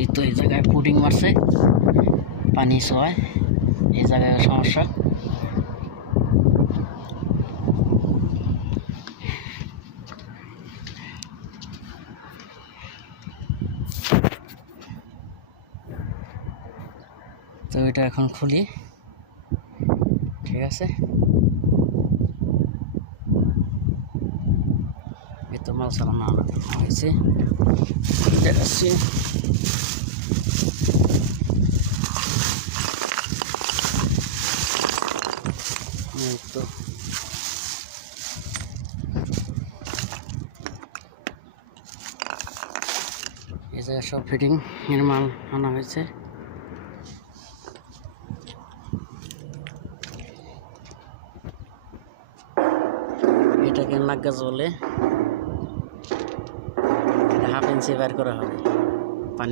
এই তো এই জায়গায় পুডিং মারছে, পানি ছোঁয়ায়, এই জায়গায় সমস্যা। তো এটা এখন খুলি, ঠিক আছে। এই তো মাল চালানো হয়েছে, দেখাচ্ছি। এই তো এই জায়গায় সব ফিটিং এর মাল আনা হয়েছে। এটাকে নাগগাছ বলে, 1/2 ইঞ্চি বের করা হবে।